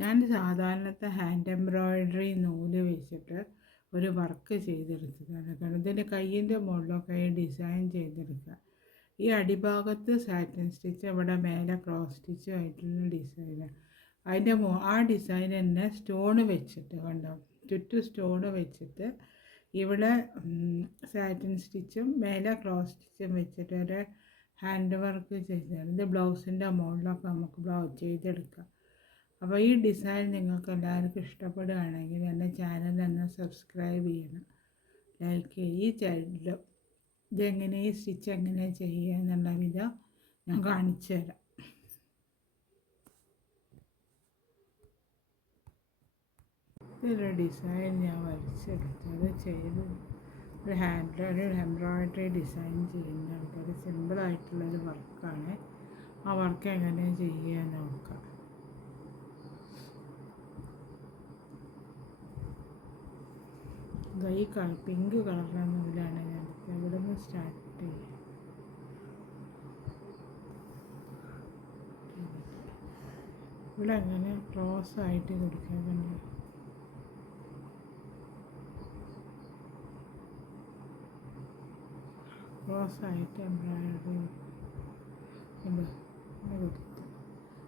ഞാൻ സാധാരണത്തെ hand embroidery നൂല് വെച്ചിട്ട് ഒരു വർക്ക് ചെയ്തെടുത്തതാണ്. കാരണം ഇതിൻ്റെ കയ്യിൻ്റെ മുകളിലൊക്കെ ഡിസൈൻ ചെയ്തെടുക്കുക. ഈ അടിഭാഗത്ത് സാറ്റിൻ സ്റ്റിച്ച്, ഇവിടെ മേലെ ക്രോസ് സ്റ്റിച്ച് ആയിട്ടുള്ള ഡിസൈന്. അതിൻ്റെ ആ ഡിസൈൻ തന്നെ സ്റ്റോണ് വെച്ചിട്ട് കണ്ടോ, ചുറ്റും സ്റ്റോണ് വെച്ചിട്ട് ഇവിടെ സാറ്റിൻ സ്റ്റിച്ചും മേലെ ക്രോസ് സ്റ്റിച്ചും വെച്ചിട്ട് ഒരു ഹാൻഡ് വർക്ക് ചെയ്തതാണ്. ഇത് ബ്ലൗസിൻ്റെ മുകളിലൊക്കെ നമുക്ക് ചെയ്തെടുക്കാം. അപ്പോൾ ഈ ഡിസൈൻ നിങ്ങൾക്ക് എല്ലാവർക്കും ഇഷ്ടപ്പെടുകയാണെങ്കിൽ എൻ്റെ ചാനൽ ഒന്ന് സബ്സ്ക്രൈബ് ചെയ്യണം, ലൈക്ക് ചെയ്യുക. ഈ ചാനൽ ഇതെങ്ങനെ ഈ സ്റ്റിച്ച് എങ്ങനെ ചെയ്യുക എന്നുള്ള വിധം ഞാൻ കാണിച്ചു തരാം. ഇതൊരു ഡിസൈൻ ഞാൻ വരച്ചെടുത്തു. അത് ചെയ്ത് ഒരു എംബ്രോയിഡറി ഡിസൈൻ ചെയ്യുന്നുണ്ട്. ഒരു സിമ്പിളായിട്ടുള്ളൊരു വർക്കാണ്. ആ വർക്ക് എങ്ങനെ ചെയ്യുക നോക്കാം. ഈ പിങ്ക് കളറിലെ നൂലാണ് ഞാൻ എടുത്തത്. ഇവിടെ നിന്ന് സ്റ്റാർട്ട് ചെയ്യുക. ഇവിടെ അങ്ങനെ ക്രോസ് ആയിട്ട് കൊടുക്കുക. ക്രോസ് ആയിട്ട് എംബ്രോയിഡറി കൊടുത്ത്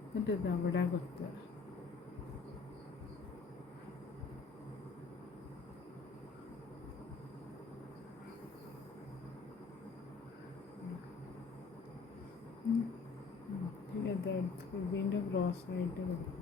എന്നിട്ട് ഇത് അവിടെ കൊടുത്തുക. വീണ്ടും ക്രോസ് ആയിട്ട് കൊടുക്കുക.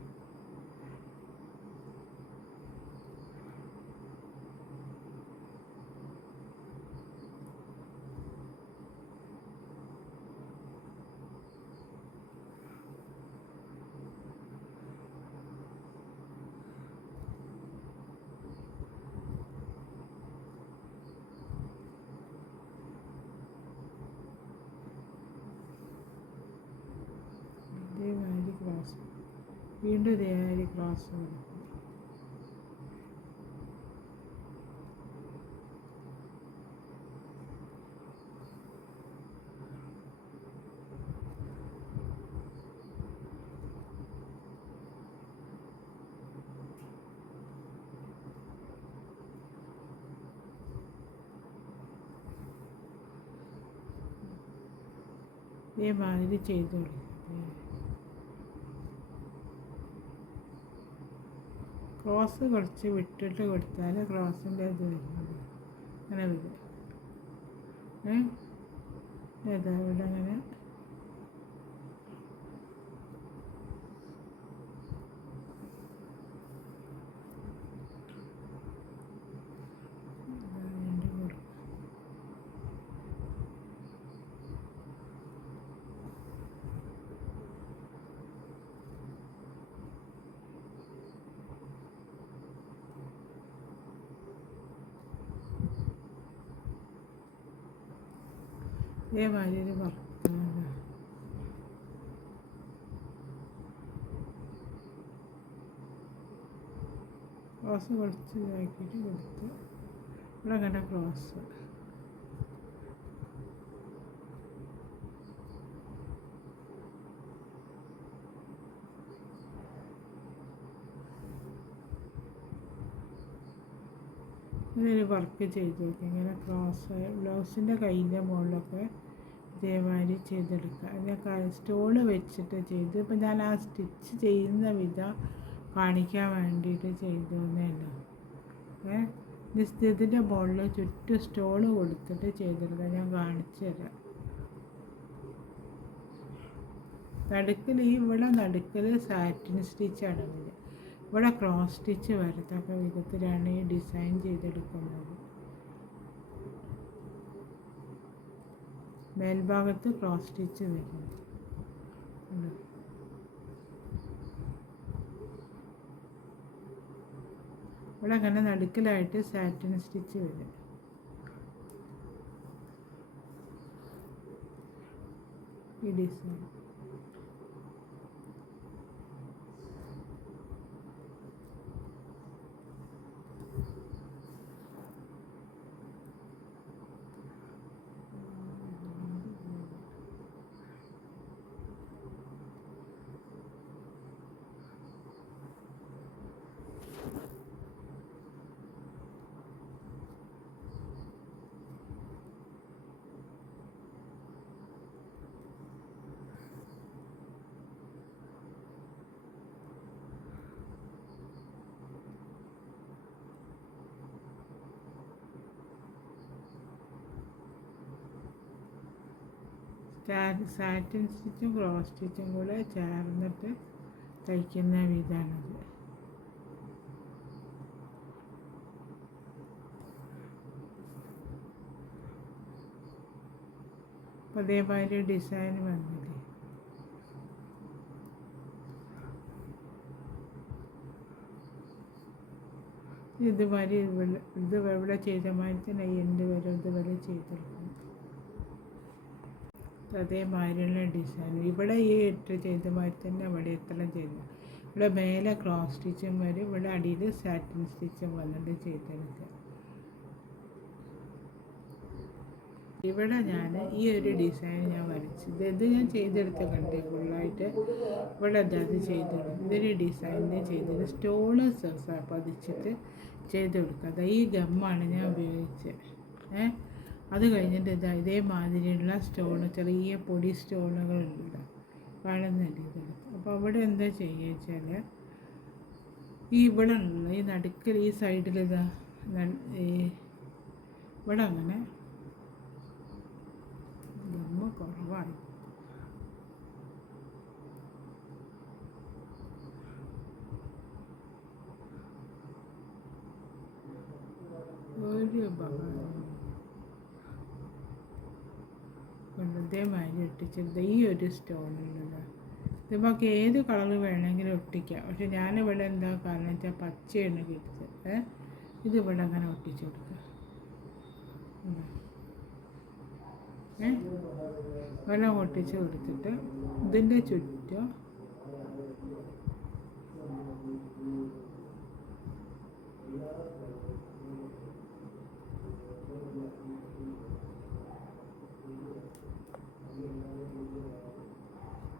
ഇതേമാതിരി ക്രോസ്, വീണ്ടും ഇതേമാതിരി ക്രോസ് കൊടുക്കും. ഇതേമാതിരി ചെയ്ത് കൊടുക്കും. ക്രോസ് കുറച്ച് വിട്ടിട്ട് കൊടുത്താൽ ക്രോസിൻ്റെ ഇത് വരുന്നത് അങ്ങനെ വരും. ഏതാ ഇവിടെ അങ്ങനെ ഇതേമാതിരി ഒരു വർക്കാണ്. ക്രോസ് കുറച്ച് ഇതാക്കിയിട്ട് കൊടുത്ത് ഇവിടെ അങ്ങനെ ക്രോസ് ഇങ്ങനൊരു വർക്ക് ചെയ്ത് നോക്കി. ഇങ്ങനെ ക്രോസ് ബ്ലൗസിൻ്റെ കയ്യിൻ്റെ മുകളിലൊക്കെ ഇതേമാതിരി ചെയ്തെടുക്കുക. അതിനൊക്കെ സ്റ്റോണ് വെച്ചിട്ട് ചെയ്ത് ഇപ്പം ഞാൻ ആ സ്റ്റിച്ച് ചെയ്യുന്ന വിധം കാണിക്കാൻ വേണ്ടിയിട്ട് ചെയ്തു തന്നെയല്ലോ. ഇതിൻ്റെ മുകളിൽ ചുറ്റും സ്റ്റോണ് കൊടുത്തിട്ട് ചെയ്തെടുക്കുക. ഞാൻ കാണിച്ചു തരാം. നടുക്കിൽ ഇവിടെ നടുക്കിൽ സാറ്റിൻ സ്റ്റിച്ചാണ് വരിക. ഇവിടെ ക്രോസ് സ്റ്റിച്ച് വരത്തക്ക വിധത്തിലാണ് ഈ ഡിസൈൻ ചെയ്തെടുക്കുന്നത്. മേൽഭാഗത്ത് ക്രോസ് സ്റ്റിച്ച് വരുന്നത്. ഇവിടെ അങ്ങനെ നടുക്കിലായിട്ട് സാറ്റിൻ സ്റ്റിച്ച് വരും. ഈ ഡിസൈൻ സാറ്റിൻ സ്റ്റിച്ചും ക്രോസ് സ്റ്റിച്ചും കൂടെ ചേർന്നിട്ട് തയ്ക്കുന്ന വിധാനത്. അപ്പോൾ അതേമാതിരി ഡിസൈൻ വന്നില്ലേ. ഇതുമാതിരി ഇവിടെ ചെയ്ത മാതിരി തന്നെ എൻ്റെ വരെ ഇതുവരെ ചെയ്തെടുക്കും. അതേമാതിരിയുള്ള ഡിസൈൻ ഇവിടെ ഈ ഇട്ട് ചെയ്ത മാതിരി തന്നെ അവിടെ എത്ര ചെയ്തു. ഇവിടെ മേലെ ക്രോസ് സ്റ്റിച്ചും വരും, ഇവിടെ അടിയിൽ സാറ്റിൻ സ്റ്റിച്ചും വന്നിട്ട് ചെയ്തെടുക്കുക. ഇവിടെ ഞാൻ ഈ ഒരു ഡിസൈൻ ഞാൻ വരച്ചത്, ഇത് ഞാൻ ചെയ്തെടുത്ത കണ്ടേ ഫുള്ളായിട്ട്. ഇവിടെ അത് ചെയ്തെടുക്കും. ഇതൊരു ഡിസൈനിൽ ചെയ്തത് സ്റ്റോണ് പതിച്ചിട്ട് ചെയ്ത് കൊടുക്കുക. അത് ഈ ഗമ്മാണ് ഞാൻ ഉപയോഗിച്ചത്. അത് കഴിഞ്ഞിട്ട് ഇതേമാതിരിയുള്ള സ്റ്റോണ്, ചെറിയ പൊടി സ്റ്റോണുകളുണ്ട്, കാണുന്നില്ല ഇതിൽ. അപ്പോൾ അവിടെ എന്താ ചെയ്യുക വെച്ചാൽ ഈ ഇവിടെ ഉള്ള ഈ നടുക്കൽ ഈ സൈഡിൽ ഇവിടെ അങ്ങനെ ഗമ്മ കുറവായി. ഒരു ഇതേമാതിരി ഒട്ടിച്ചത് ഈ ഒരു സ്റ്റോണുള്ളത്. ഇത് നമുക്ക് ഏത് കളർ വേണമെങ്കിലും ഒട്ടിക്കാം. പക്ഷെ ഞാനിവിടെ എന്താ കാരണം വെച്ചാൽ പച്ചയാണ് കിട്ടിയത്. ഇതിവിടെ അങ്ങനെ ഒട്ടിച്ചു കൊടുക്കുക. വെള്ളം ഒട്ടിച്ച് കൊടുത്തിട്ട് ഇതിൻ്റെ ചുറ്റും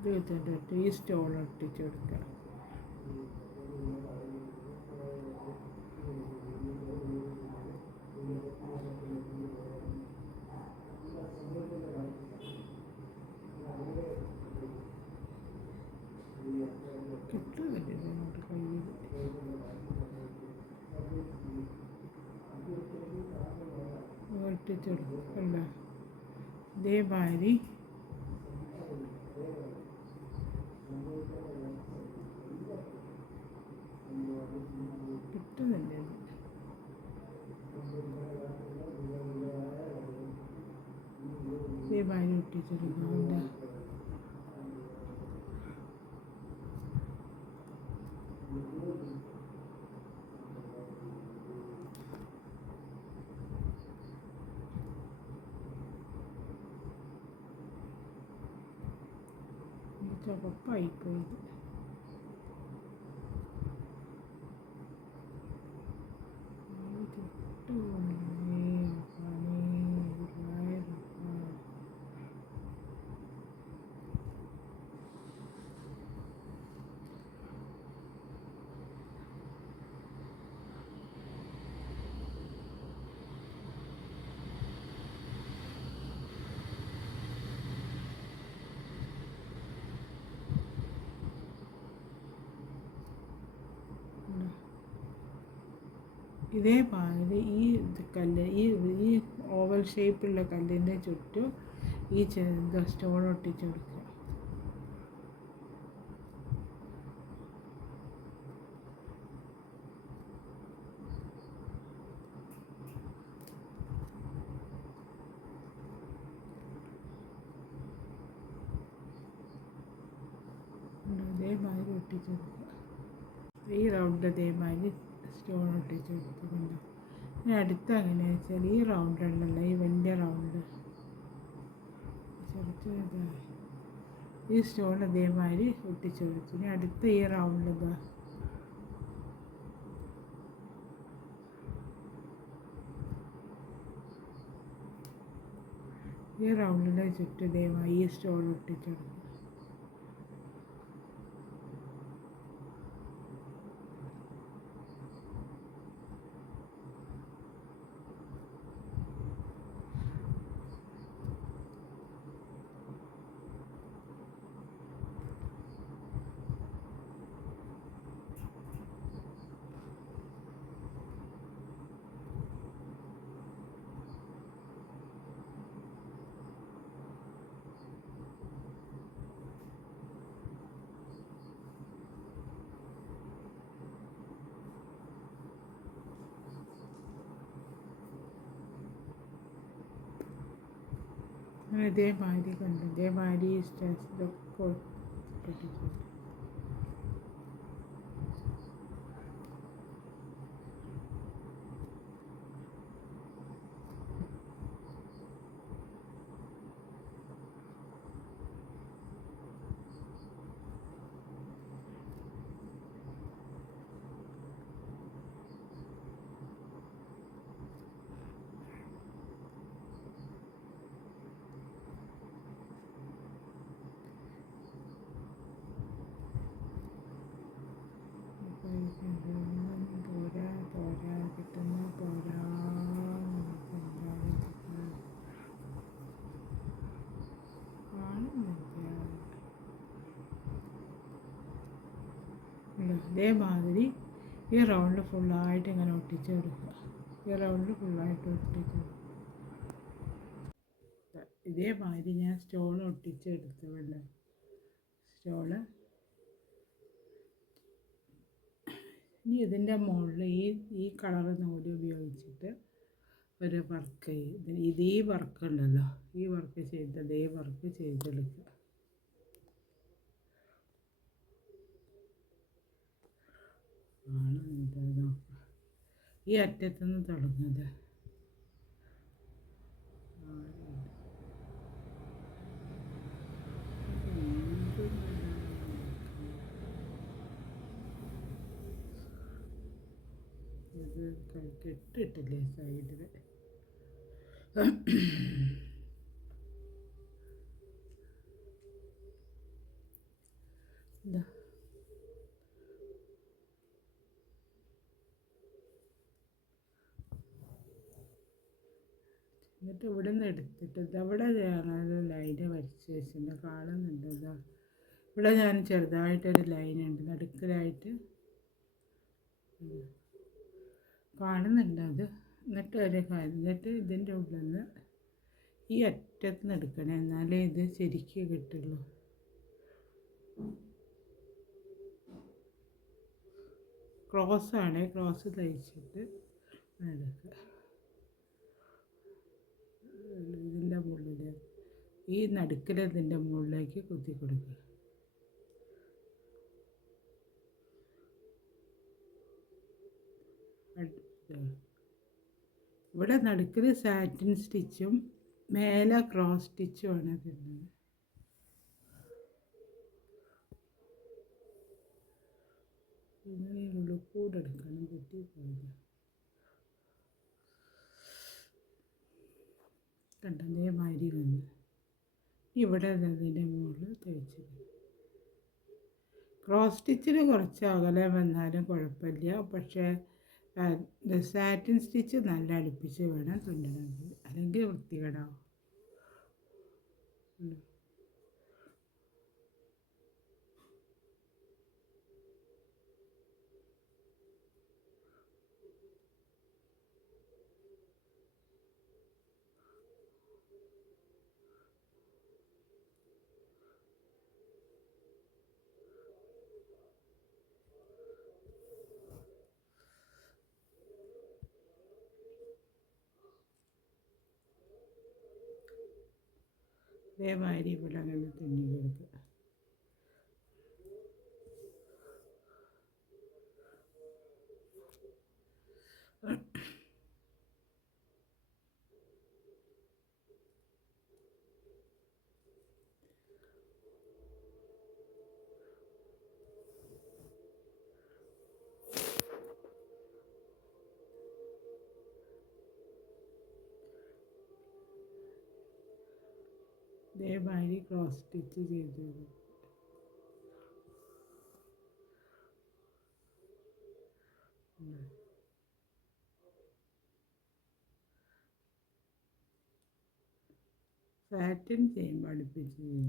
ഇത് ഈ സ്റ്റോൺ ഒട്ടിച്ച് കൊടുക്കുക. ഒട്ടിച്ച് കൊടുക്കണ്ട. ഇതേമാതിരി കിട്ടുന്നില്ല. ഇതേമാതിരി ഒട്ടിച്ചെടുക്കുന്നുണ്ട്. ചുവപ്പായിപ്പോയത്. ഇതേമാതിരി ഈ കല്ല് ഈ ഓവൽ ഷേപ്പുള്ള കല്ലിൻ്റെ ചുറ്റും ഈ സ്റ്റോൺ ഒട്ടിച്ച് കൊടുക്കുക. അതേമാതിരി ഒട്ടിച്ച് കൊടുക്കുക. ഈ റൗണ്ട് അതേമാതിരി സ്റ്റോൺ ഒട്ടിച്ച് കൊടുത്തിട്ടുണ്ട്. ഇനി അടുത്ത് എങ്ങനെയാണെന്ന് വെച്ചാൽ ഈ റൗണ്ട് ഉണ്ടല്ലോ, ഈ വലിയ റൗണ്ട് ചെറുത്ത് ഈ സ്റ്റോൺ അതേമാതിരി ഒട്ടിച്ച് കൊടുത്തു. ഇനി അടുത്ത ഈ റൗണ്ട് ഇതാ ഈ റൗണ്ടിൻ്റെ ചുറ്റും ഇതേമായി ഈ സ്റ്റോൺ ഒട്ടിച്ച് കൊടുക്കും. അങ്ങനെ ഇതേമാതിരി കണ്ടു, ഇതേമാതിരി സ്റ്റാറ്റസിലൊക്കെ ഒട്ടിച്ചു. പോരാ പോരാ കിട്ടുന്ന പോരാ, ഇതേമാതിരി ഈ റൗണ്ട് ഫുള്ളായിട്ട് ഇങ്ങനെ ഒട്ടിച്ച് കൊടുക്കുക. ഈ റൗണ്ട് ഫുള്ളായിട്ട് ഒട്ടിച്ച് ഇതേമാതിരി ഞാൻ സ്റ്റോൺ ഒട്ടിച്ചെടുത്തുകൊണ്ട് സ്റ്റോണ് ഇനി ഇതിൻ്റെ മുകളിൽ ഈ കളർ നൂല് ഉപയോഗിച്ചിട്ട് ഒരു വർക്ക് ഇതേ വർക്ക് ഉണ്ടല്ലോ, ഈ വർക്ക് ഇതേ വർക്ക് ചെയ്തെടുക്കുക. ആണ് എന്താ നോക്കുക, ഈ അറ്റത്തുനിന്ന് തുടങ്ങുന്നത്. ഇത് കെട്ടിട്ടില്ലേ സൈഡിൽ. എന്താ എന്നിട്ട് ഇവിടെ നിന്ന് എടുത്തിട്ട് ഇതവിടെ ലൈന് വരച്ച് വെച്ചിട്ടുണ്ട്, കാണുന്നുണ്ട്. ഇതാ ഇവിടെ ഞാൻ ചെറുതായിട്ടൊരു ലൈനുണ്ട് നടുക്കിലായിട്ട് കാണുന്നുണ്ട് അത്. എന്നിട്ട് ഒരു കാര്യം, എന്നിട്ട് ഇതിൻ്റെ ഉള്ളിൽ നിന്ന് ഈ അറ്റത്ത് നിന്ന് എടുക്കണം, എന്നാലേ ഇത് ശരിക്ക് കിട്ടുള്ളൂ. ക്രോസാണ്, ക്രോസ് തയ്ച്ചിട്ട് എടുക്കുക. ഇതിൻ്റെ മുകളിൽ ഈ നടുക്കിൽ ഇതിൻ്റെ മുകളിലേക്ക് കുത്തി കൊടുക്കുക. ഇവിടെ നടുക്കിൽ സാറ്റിൻ സ്റ്റിച്ചും മേലെ ക്രോസ് സ്റ്റിച്ചുമാണ് തരുന്നത്. ഉള്ളിൽ കൂടെ എടുക്കണം, തെറ്റിപ്പോയത് കണ്ടതേമാതിരി വന്ന് ഇവിടെ അതിൻ്റെ മുകളിൽ തയ്ച്ചത്. ക്രോസ് സ്റ്റിച്ചിന് കുറച്ച് അകലെ വന്നാലും കുഴപ്പമില്ല, പക്ഷേ സാറ്റിൻ സ്റ്റിച്ച് നല്ല അടുപ്പിച്ച് വേണം തുന്നണമെങ്കിൽ, അല്ലെങ്കിൽ വൃത്തികേടാവും. അതേമാതിരി ഇവിടെ അങ്ങനെ തുന്നി കൊടുക്കുക. ഇതേമാതിരി ക്രോസ് സ്റ്റിച്ച് ചെയ്ത് തരും. സാറ്റിൻ ചെയ്യുമ്പോൾ അടുപ്പിച്ച് ചെയ്യും.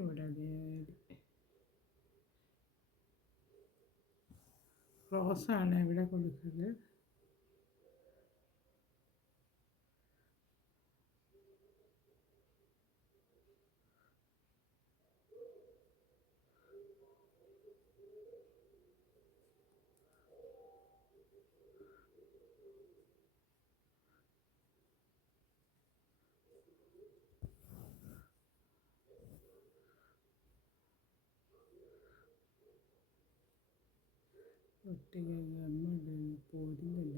ഇവിടെ ക്രോസാണ് ഇവിടെ കൊടുക്കുന്നത്. ഒട്ടിക പോരുന്നില്ല.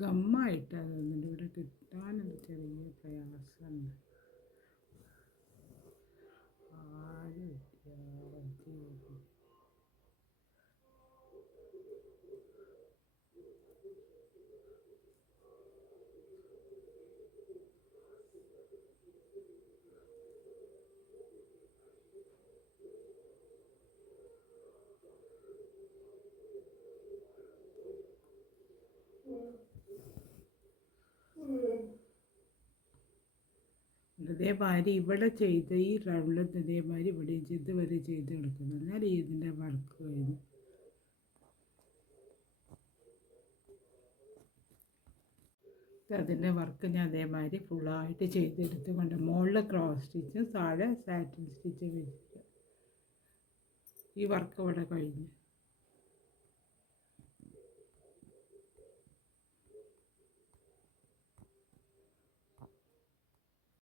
ഗമ്മായിട്ടാണ് തോന്നുന്നുണ്ട് ഇവിടെ കിട്ടാനൊരു ചെറിയ പ്രയാസമുണ്ട്. ഇതേമാതിരി ഇവിടെ ചെയ്ത് ഈ റൗണ്ടിൽ ഇതേമാതിരി ഇവിടെ ഇതുവരെ ചെയ്ത് എടുക്കുന്നു. എന്നാൽ ഇതിൻ്റെ വർക്ക് കഴിഞ്ഞു. അതിൻ്റെ വർക്ക് ഞാൻ അതേമാതിരി ഫുള്ളായിട്ട് ചെയ്തെടുത്തുകൊണ്ട് മുകളിൽ ക്രോസ് സ്റ്റിച്ച് താഴെ സാറ്റിൻ സ്റ്റിച്ച് വെച്ചിട്ട് ഈ വർക്ക് ഇവിടെ കഴിഞ്ഞു.